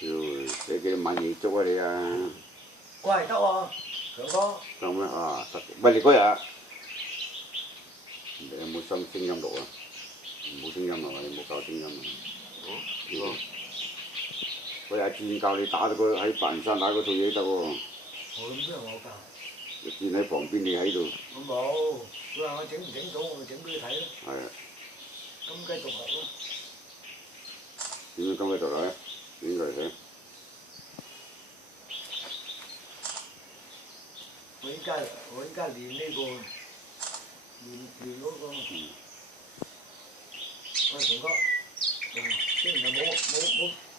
俾幾晚夜粥啊你啊？乖得喎，強哥。得咩啊？喂，你嗰日你有冇聲音錄啊？冇聲音啊！你冇搞聲音啊？嗰日阿健教你打嗰喺白雲山打嗰套嘢得喎。我咁邊有我教？健喺旁邊，你喺度。我冇，佢話我整唔整到，我咪整俾佢睇咯。係啊。金雞獨立咯。點樣金雞獨立咧？點嚟睇？我依家練呢個練嗰個。喂，強哥，雖然係冇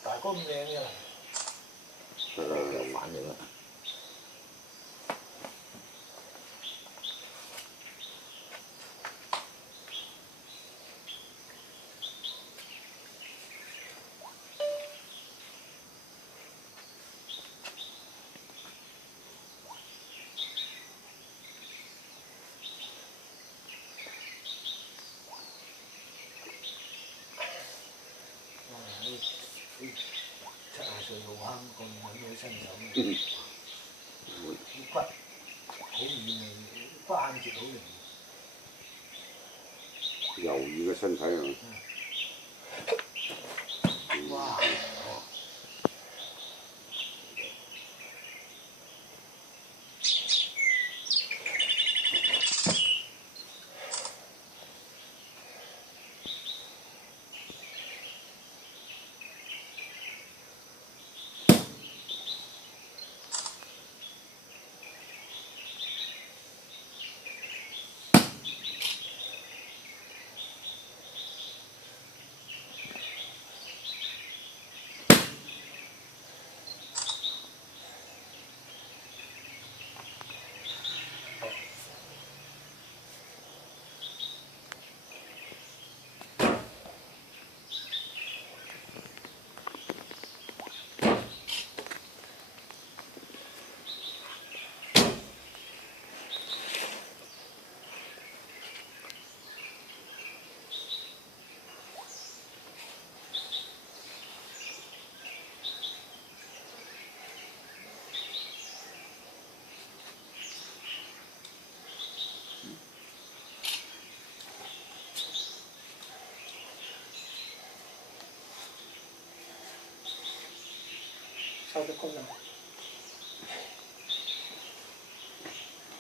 大哥咁靚嘅。有反應啦。70歲老坑咁揾佢身手，啲骨好軟啊，骨硬節好靈。柔軟嘅身體啊！哇！收得工啊！